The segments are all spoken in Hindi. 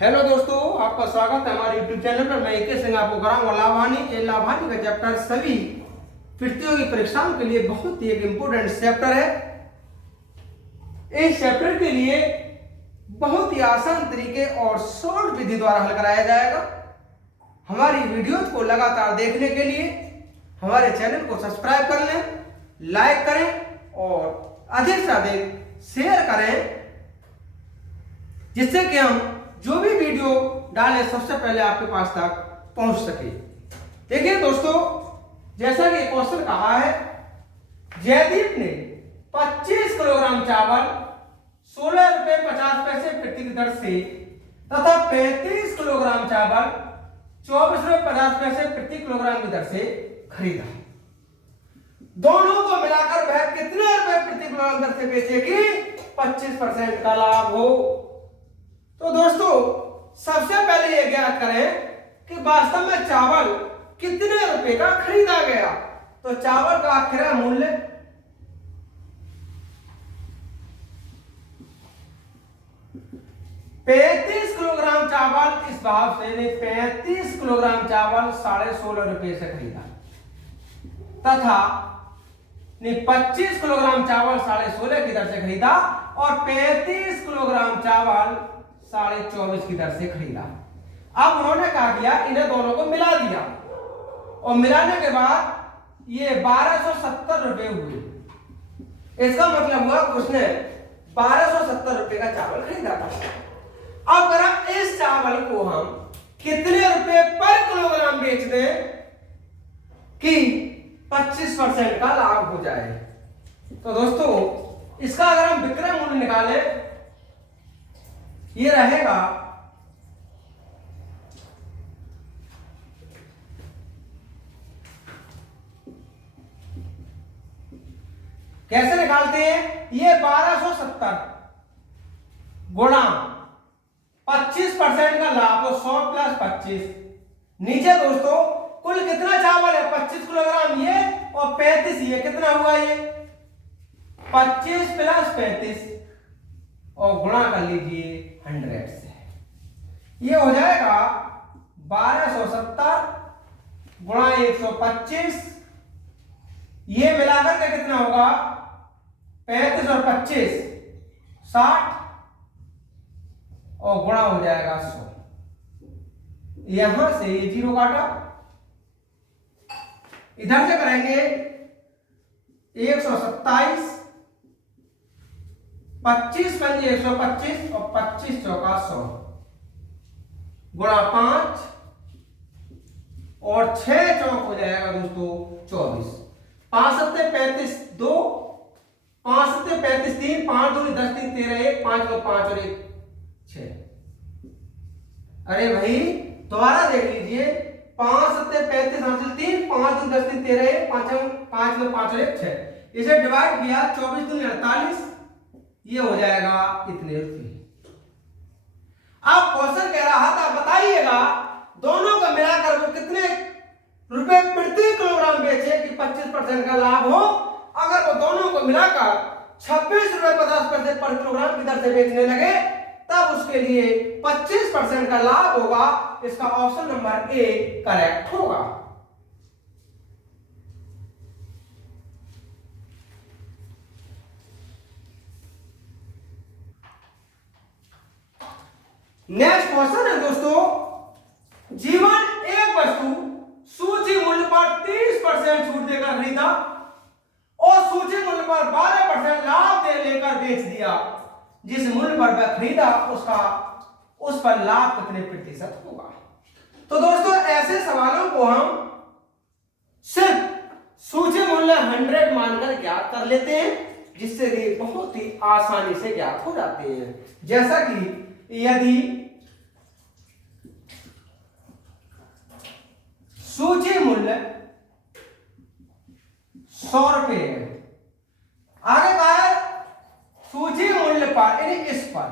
हेलो दोस्तों, आपका स्वागत है हमारे YouTube चैनल पर। मैं के सिंह आपको कराऊंगा लाभानी। ये लाभानी का चैप्टर सभी प्रतियोगी परीक्षाओं के लिए बहुत ही एक इम्पोर्टेंट चैप्टर है। इस चैप्टर के लिए बहुत ही आसान तरीके और शॉर्ट विधि द्वारा हल कराया जाएगा। हमारी वीडियोज को लगातार देखने के लिए हमारे चैनल को सब्सक्राइब कर लें, लाइक करें और अधिक से अधिक शेयर करें, जिससे कि हम जो भी वीडियो डालें सबसे पहले आपके पास तक पहुंच सके। देखिए दोस्तों, जैसा कि क्वेश्चन कहा है, जयदीप ने 25 किलोग्राम चावल 16 रुपए 50 पैसे प्रति दर से तथा 35 किलोग्राम चावल 24 रुपए 50 पैसे प्रति किलोग्राम की दर से खरीदा। दोनों को मिलाकर वह कितने रुपए प्रति किलोग्राम दर से बेचेगी? 25% का लाभ हो। तो दोस्तों, सबसे पहले यह ज्ञात करें कि वास्तव में चावल कितने रुपए का खरीदा गया। तो चावल का क्रय मूल्य ₹35 किलोग्राम चावल, इस भाव से 35 किलोग्राम चावल 16.5 रुपए से खरीदा तथा 25 किलोग्राम चावल 16.5 की दर से खरीदा और 35 किलोग्राम चावल 24.5 की दर से खरीदा। अब उन्होंने क्या किया, इन्हें दोनों को मिला दिया और मिलाने के बाद ये 1270 रुपए हुए। इसका मतलब हुआ उसने 1270 रुपए का चावल खरीदा था। अब अगर इस चावल को हम कितने रुपए पर किलोग्राम बेच दें कि 25% का लाभ हो जाए, तो दोस्तों इसका अगर हम विक्रय मूल्य निकालें, ये रहेगा कैसे निकालते हैं, ये 1270 गुणा 25% का लाभ, तो 100 प्लस 25। नीचे दोस्तों कुल कितना चावल है? 25 किलोग्राम ये और 35 ये। कितना हुआ ये? 25 प्लस 35 और गुणा कर लीजिए 100 से। ये हो जाएगा 1270 गुणा 125। ये मिलाकर के कितना होगा? 35 और 25 60 और गुणा हो जाएगा 100। यहां से ये 0 काटा, इधर से करेंगे 127, 25 पंजे 125 और 25 चौका 100 गुणा 5 और 6 चौक हो जाएगा दोस्तों 24। 5 सत्ते 35 2, 5 सत्ते 35 3, 5 2 10 3 13 1, 5 2 5 और 1 6। अरे भाई दोबारा देख लीजिए, 5 सत्ते 35 हासिल 3, 5 2 10 3 13 1, 5 2 5 और 1 6। इसे डिवाइड किया 24 दूनी 48, ये हो जाएगा इतने रुपए। अब क्वेश्चन कह रहा था बताइएगा दोनों को मिलाकर वो कितने रुपए प्रति किलोग्राम बेचे कि 25% का लाभ हो। अगर वो दोनों को मिलाकर 26 रुपए 50 पैसे पर किलोग्राम की दर से बेचने लगे, तब उसके लिए 25% का लाभ होगा। इसका ऑप्शन नंबर ए करेक्ट होगा। नेक्स्ट क्वेश्चन है दोस्तों, जीवन एक वस्तु सूची मूल्य पर 30% छूट देकर खरीदा और सूची मूल्य पर 12% लाभ दे लेकर बेच दिया। जिस मूल्य पर वह खरीदा उस पर लाभ कितने प्रतिशत होगा? तो दोस्तों ऐसे सवालों को हम सिर्फ सूची मूल्य 100 मानकर ज्ञात कर लेते हैं, जिससे कि बहुत ही आसानी से ज्ञात हो जाते हैं। जैसा कि यदि सूची मूल्य 100 रुपए है, आगे कहा है सूची मूल्य पर यानी इस पर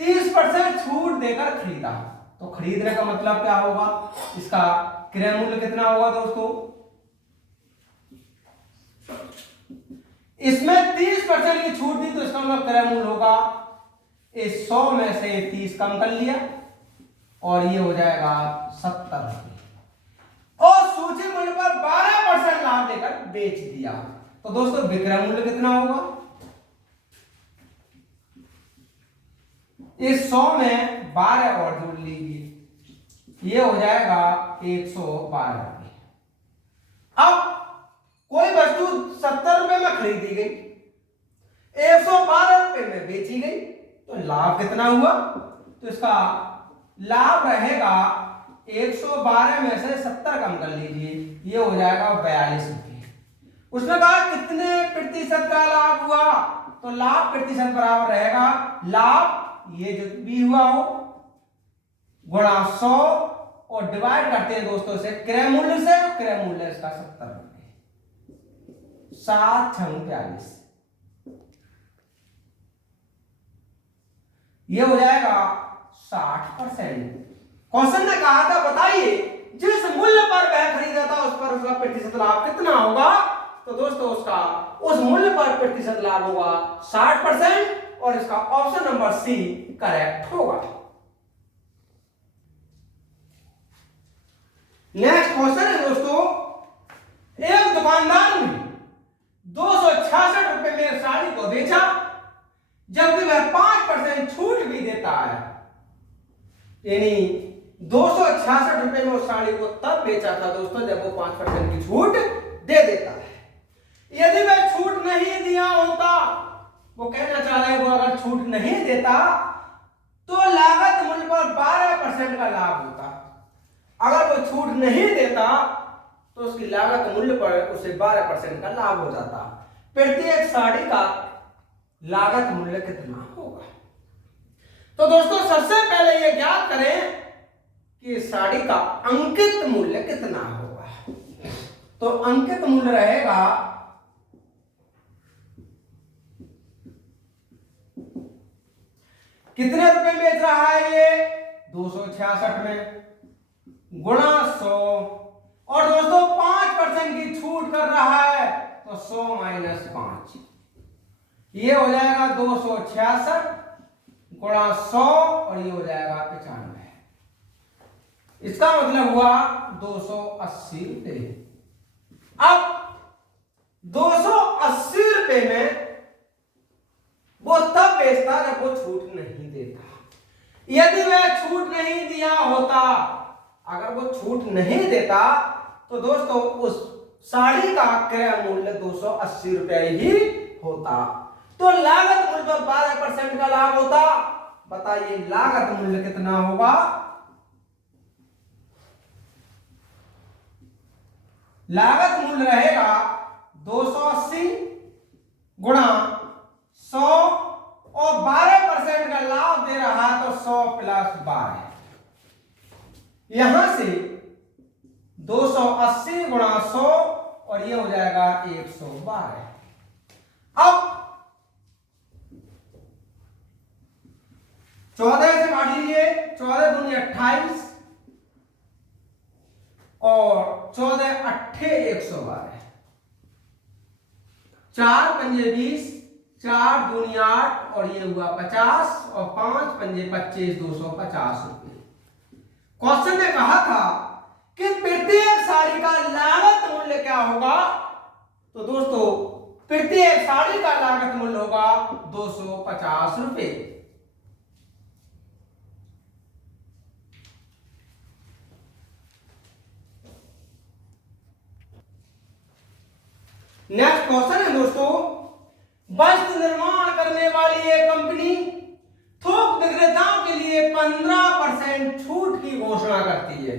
30% छूट देकर खरीदा, तो खरीदने का मतलब क्या होगा? इसका क्रय मूल्य कितना होगा दोस्तों? इसमें 30% की छूट दी तो इसका मतलब क्रय मूल्य होगा इस 100 में से 30 कम कर लिया और ये हो जाएगा 70 रुपये, और सूची मूल्य पर 12% लाभ लेकर बेच दिया। तो दोस्तों विक्रय मूल्य कितना होगा? इस 100 में 12 और जोड़ लीजिए, ये हो जाएगा 112 रुपये। अब कोई वस्तु 70 रुपए में खरीदी गई, 112 रुपए में बेची गई, तो लाभ कितना हुआ? तो इसका लाभ रहेगा 112 में से 70 कम कर लीजिए, ये हो जाएगा 42 रुपये। उसने कहा कितने प्रतिशत का लाभ हुआ? तो लाभ प्रतिशत बराबर रहेगा लाभ ये जो भी हुआ हो गुणा 100 और डिवाइड करते हैं दोस्तों से क्रय मूल्य से, क्रय मूल्य इसका 70 रुपये, 7 × 42, ये हो जाएगा 60%। क्वेश्चन ने कहा था बताइए जिस मूल्य पर वह खरीदा था उस पर उसका प्रतिशत लाभ कितना होगा? तो दोस्तों उसका उस मूल्य पर प्रतिशत लाभ होगा 60%, और इसका ऑप्शन नंबर सी करेक्ट होगा। नेक्स्ट क्वेश्चन है दोस्तों, एक दुकानदार ने 266 रुपए में साड़ी को बेचा, जबकि वह 5% छूट भी देता है, यानी 266 रुपए में उस साड़ी को तब बेचा था दोस्तों जब वो 5% की छूट दे देता है। यदि वह छूट नहीं दिया होता, वो कहना चाह रहा है वो अगर छूट नहीं देता तो लागत मूल्य पर 12% का लाभ होता। अगर वो छूट नहीं देता तो उसकी लागत मूल्य पर उसे 12% का लाभ हो जाता। प्रत्येक साड़ी का लागत मूल्य कितना होगा? तो दोस्तों सबसे पहले ये ज्ञात करें कि साड़ी का अंकित मूल्य कितना होगा। तो अंकित मूल्य रहेगा कितने रुपए में बेच रहा है ये? 266 में, गुणा 100, और दोस्तों 5% की छूट कर रहा है तो 100 - 5, ये हो जाएगा 266 गुणा 100 और ये हो जाएगा 95। इसका मतलब हुआ 280 रुपये। अब 280 रुपये में वो तब बेचता जब वो छूट नहीं देता। यदि वह छूट नहीं दिया होता, अगर वो छूट नहीं देता तो दोस्तों उस साड़ी का क्रय मूल्य 280 रुपये ही होता। तो लागत मूल्य पर 12% का लाभ होता। बताइए लागत मूल्य कितना होगा? लागत मूल्य रहेगा 280 गुणा 100 और 12% का लाभ दे रहा है तो 100 + 12, यहां से 280 गुणा 100 और ये हो जाएगा 112। अब 14 से काट लीजिए, 14 दूनी 28 और 14 अट्ठे 112, 4 पंजे 20, 4 दूनी 8 और ये हुआ 50 और 5 पंजे 25, 250 रुपये। क्वेश्चन ने कहा था कि प्रत्येक साड़ी का लागत मूल्य क्या होगा? तो दोस्तों प्रत्येक साड़ी का लागत मूल्य होगा 250 रुपये। नेक्स्ट क्वेश्चन है दोस्तों, वस्त्र निर्माण करने वाली एक कंपनी थोक विक्रेताओं के लिए 15% छूट की घोषणा करती है।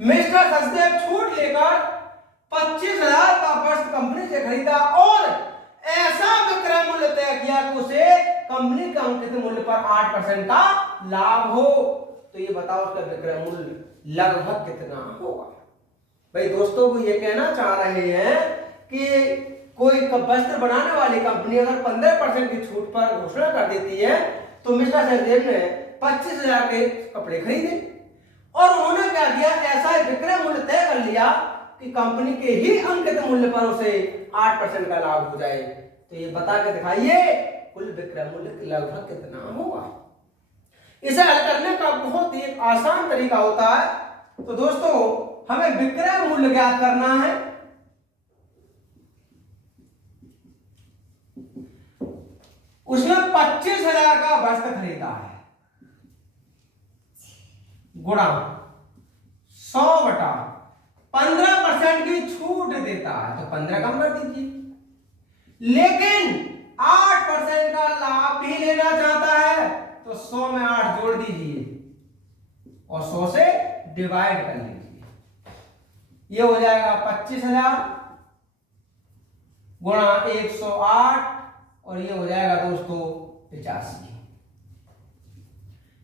मिस्टर सचदेव छूट लेकर 25,000 का वस्त्र कंपनी से खरीदा और ऐसा विक्रय मूल्य तय किया कि उसे कंपनी के अंकित मूल्य पर 8% का लाभ हो। तो ये बताओ उसका विक्रय मूल्य लगभग कितना होगा? भाई दोस्तों को ये कहना चाह रहे हैं कि कोई वस्त्र बनाने वाली कंपनी अगर 15% की छूट पर घोषणा कर देती है तो मिस्टर सचदेव ने 25,000 के कपड़े खरीदे और उन्होंने क्या किया, ऐसा विक्रय मूल्य तय कर लिया कि कंपनी के ही अंकित मूल्य पर उसे 8% का लाभ हो जाए। तो ये बता के दिखाइए कुल विक्रय मूल्य लगभग कितना होगा। इसे हल करने का बहुत ही एक एक आसान तरीका होता है। तो दोस्तों हमें विक्रय मूल्य ज्ञात करना है। उसने 25,000 का वस्त्र खरीदा है, गुणा 100/15% की छूट देता है, तो 15 कम कर दीजिए। लेकिन 8% का लाभ भी लेना चाहता है, तो 100 में 8 जोड़ दीजिए और 100 से डिवाइड कर लीजिए। ये हो जाएगा 25,000 गुणा 108 और ये हो जाएगा दोस्तों 85।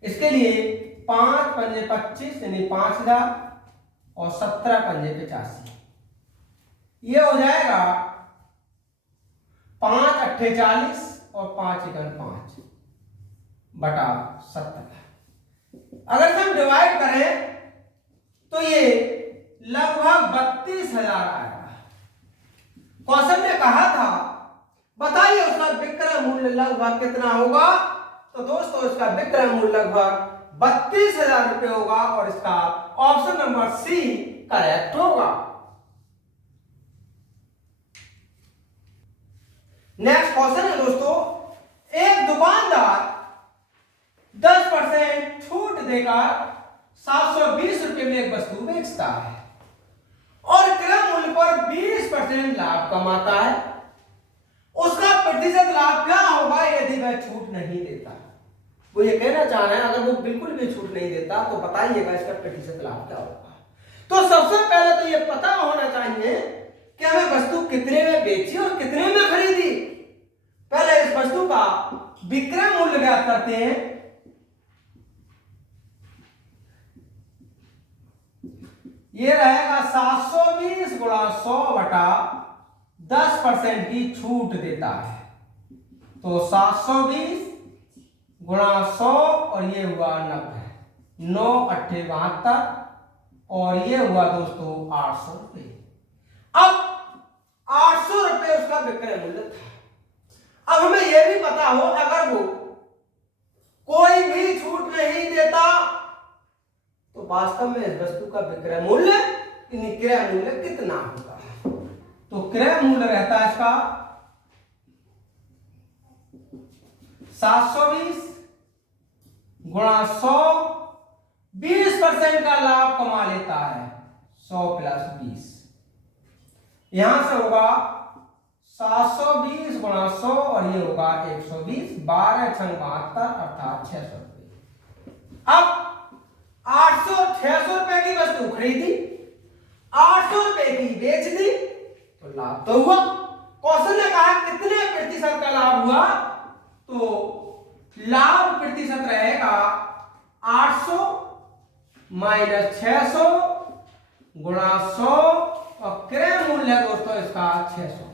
इसके लिए 5 पंजे 25 यानी 5,000 और 17 पंजे 85। ये हो जाएगा 5 अट्ठे 40 और 5 एकम 5/17। अगर हम डिवाइड करें तो ये लगभग 32,000 आएगा। क्वेश्चन ने कहा था बताइए उसका विक्रय मूल्य लगभग कितना होगा। तो दोस्तों इसका विक्रय मूल्य लगभग 32,000 रुपए होगा और इसका ऑप्शन नंबर सी करेक्ट होगा। नेक्स्ट क्वेश्चन है दोस्तों, एक दुकानदार 10% छूट देकर 720 रुपए में एक वस्तु बेचता है और क्रय मूल्य पर 20% लाभ कमाता है। उसका प्रतिशत लाभ क्या होगा यदि वह छूट नहीं देता। वो ये कहना चाह रहे हैं अगर वो बिल्कुल भी छूट नहीं देता तो बताइएगा इसका प्रतिशत लाभ क्या होगा। तो सबसे पहले तो ये पता होना चाहिए कि हमें वस्तु कितने में बेची और कितने में खरीदी। पहले इस वस्तु का विक्रय मूल्य ज्ञात करते हैं। ये रहेगा 720 गुणा 100/10% की छूट देता है, तो 720 गुणा 100 और ये हुआ 90, 9 अट्ठे 72 और ये हुआ दोस्तों 800 रुपए। अब 800 रुपए उसका विक्रय मूल्य था। अब हमें यह भी पता हो अगर वो कोई भी छूट नहीं देता तो वास्तव में इस वस्तु का विक्रय मूल्य क्रय मूल्य कितना होगा। तो क्रय मूल्य रहता है इसका 720 गुणा 100, 20% का लाभ कमा लेता है, 100 + 20। यहां से होगा 720 गुणा 100 और ये होगा 120, 12 × 72 अर्थात 600 रुपए। अब 600 रुपए की वस्तु खरीदी, 800 रुपए की बेच दी, तो लाभ तो हुआ। क्वेश्चन ने कहा कितने प्रतिशत का लाभ हुआ, तो लाभ प्रतिशत रहेगा 800 - 600 गुणा 100 और क्रय मूल्य दोस्तों इसका 600।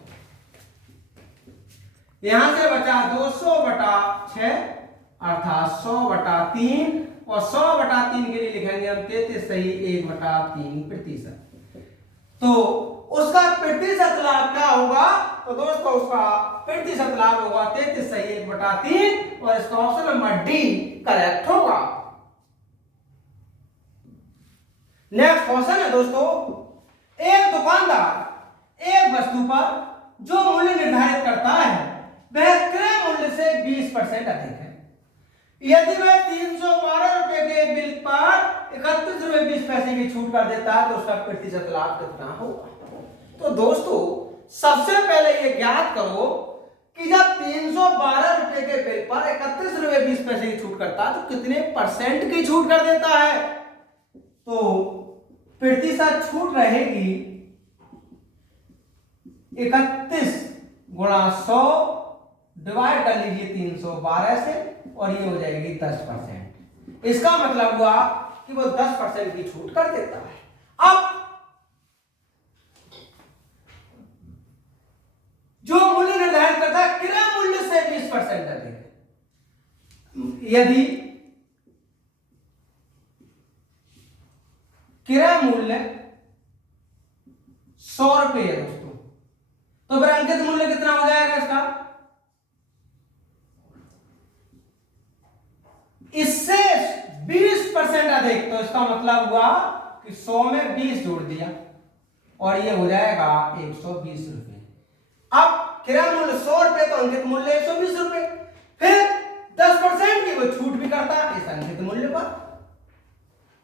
यहां से बचा 200/6 अर्थात 100/3 और 100/3 के लिए लिखेंगे हम 33 सही 1/3%। तो उसका प्रतिशत लाभ क्या होगा, तो दोस्तों उसका प्रतिशत लाभ होगा 33 सही 1/3 और इसका ऑप्शन नंबर डी करेक्ट होगा। नेक्स्ट क्वेश्चन है दोस्तों, एक दुकानदार एक वस्तु पर जो मूल्य निर्धारित करता है वह क्रय मूल्य से 20% अधिक है। यदि वह 312 रुपए के बिल पर 31 रुपए 20 पैसे की छूट कर देता है तो उसका प्रतिशत लाभ कितना होगा। तो दोस्तों सबसे पहले ये ज्ञात करो कि जब 312 रुपए के बिल पर 31 रुपए 20 पैसे की छूट करता है तो कितने परसेंट की छूट कर देता है। तो प्रतिशत छूट रहेगी 31 गुणा 100 डिवाइड कर लीजिए 312 से और ये हो जाएगी 10%। इसका मतलब हुआ कि वो 10% की छूट कर देता है। अब जो मूल्य निर्धारित करता है क्रय मूल्य से 20% अधिक है। यदि क्रय मूल्य 100 रुपए है दोस्तों, तो फिर अंकित मूल्य कितना हो जाएगा इसका, इससे 20% 20% अधिक, तो इसका मतलब हुआ कि 100 में 20 जोड़ दिया और ये हो जाएगा 120 रुपए। अब क्रय मूल्य 100 रुपए तो अंकित मूल्य 120 रुपए, फिर 10% की वो छूट भी करता है इस अंकित मूल्य पर।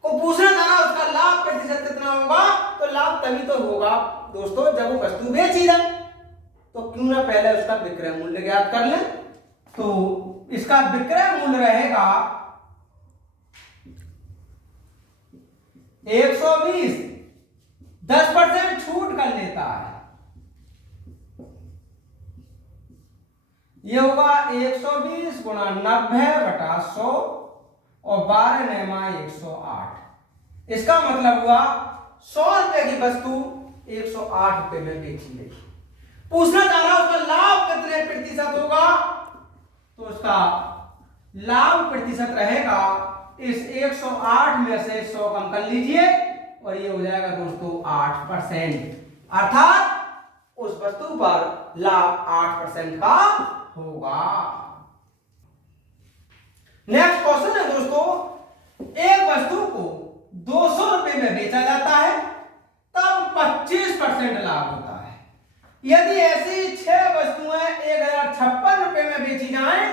को पूछना था ना उसका लाभ प्रतिशत कितना होगा, तो लाभ तभी तो होगा दोस्तों जब वो वस्तु बेची जाए। तो क्यों ना पहले उसका विक्रय मूल्य ज्ञात कर लें। तो इसका विक्रय मूल्य रहेगा 120, 10% छूट कर लेता है, ये होगा 120 गुणा 90 बटा 100 और 12 9 108। इसका मतलब हुआ 100 रुपए की वस्तु 108 रुपए में बेची गई। पूछना चाह रहा उसका लाभ कितने प्रतिशत होगा, तो उसका लाभ प्रतिशत रहेगा इस 108 में से 100 कम कर लीजिए और ये हो जाएगा दोस्तों 8%, अर्थात उस वस्तु पर लाभ 8% का होगा। नेक्स्ट क्वेश्चन है दोस्तों, एक वस्तु को 200 रुपए में बेचा जाता है तब 25% लाभ होता है। यदि ऐसी 6 वस्तुएं 1056 रुपए में बेची जाएं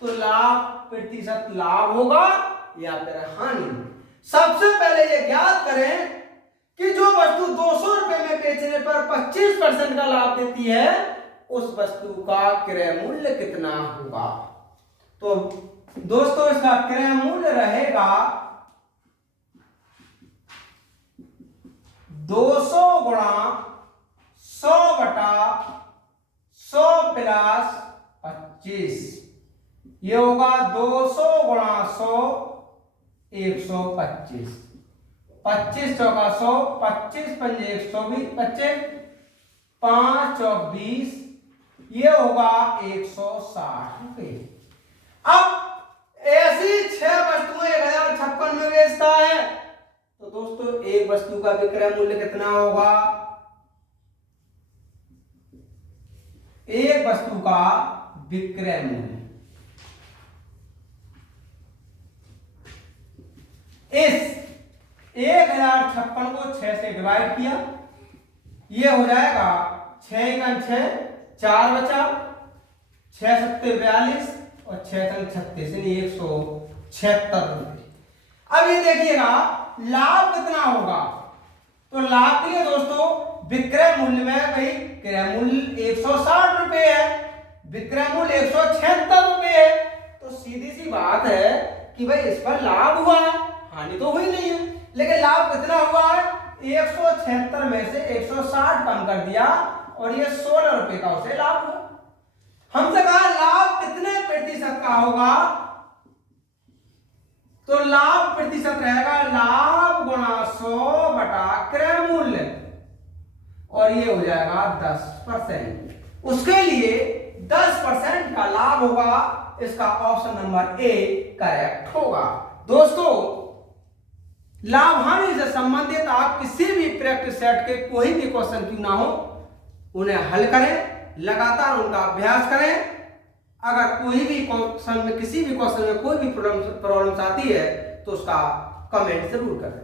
तो लाभ प्रतिशत लाभ होगा या फिर हानि। सबसे पहले ये ज्ञात करें कि जो वस्तु 200 रुपए में बेचने पर 25% का लाभ देती है उस वस्तु का क्रय मूल्य कितना होगा। तो दोस्तों इसका क्रय मूल्य रहेगा 200 गुणा 100 बटा 100 प्लस 25, ये होगा 200 गुणा 100 125, 25 चौका 100, 25 पंजे 120, 25 5 चौक 20, ये होगा 160 रुपए। अब ऐसी 6 वस्तुएं 1056 में बेचता है तो दोस्तों एक वस्तु का विक्रय मूल्य कितना होगा, एक वस्तु का विक्रय मूल्य इस 1056 को 6 से डिवाइड किया, ये हो जाएगा 6 का 6, 4 बचा, 6 सत्ते 42 और 6 36 यानी 176 रुपए। अब ये देखिएगा लाभ कितना होगा, तो लाभ के लिए दोस्तों विक्रय मूल्य में भाई क्रय मूल्य 160 रुपए है, विक्रय मूल्य 176 रुपए है, तो सीधी सी बात है कि भाई इस पर लाभ हुआ है, हानि तो हुई नहीं है। लेकिन लाभ कितना हुआ है, 176 में से 160 कम कर दिया और ये 16 रुपए का उसे लाभ हुआ। हमसे कहा लाभ कितने प्रतिशत का होगा, तो लाभ प्रतिशत रहेगा लाभ गुणा 100 बटा क्रय मूल्य और ये हो जाएगा 10%। उसके लिए 10% का लाभ होगा, इसका ऑप्शन नंबर ए करेक्ट होगा। दोस्तों लाभ हानि से संबंधित आप किसी भी प्रैक्टिस सेट के कोई भी क्वेश्चन क्यों ना हो उन्हें हल करें, लगातार उनका अभ्यास करें। अगर कोई भी क्वेश्चन में किसी भी क्वेश्चन में कोई भी प्रॉब्लम्स आती है तो उसका कमेंट जरूर करें।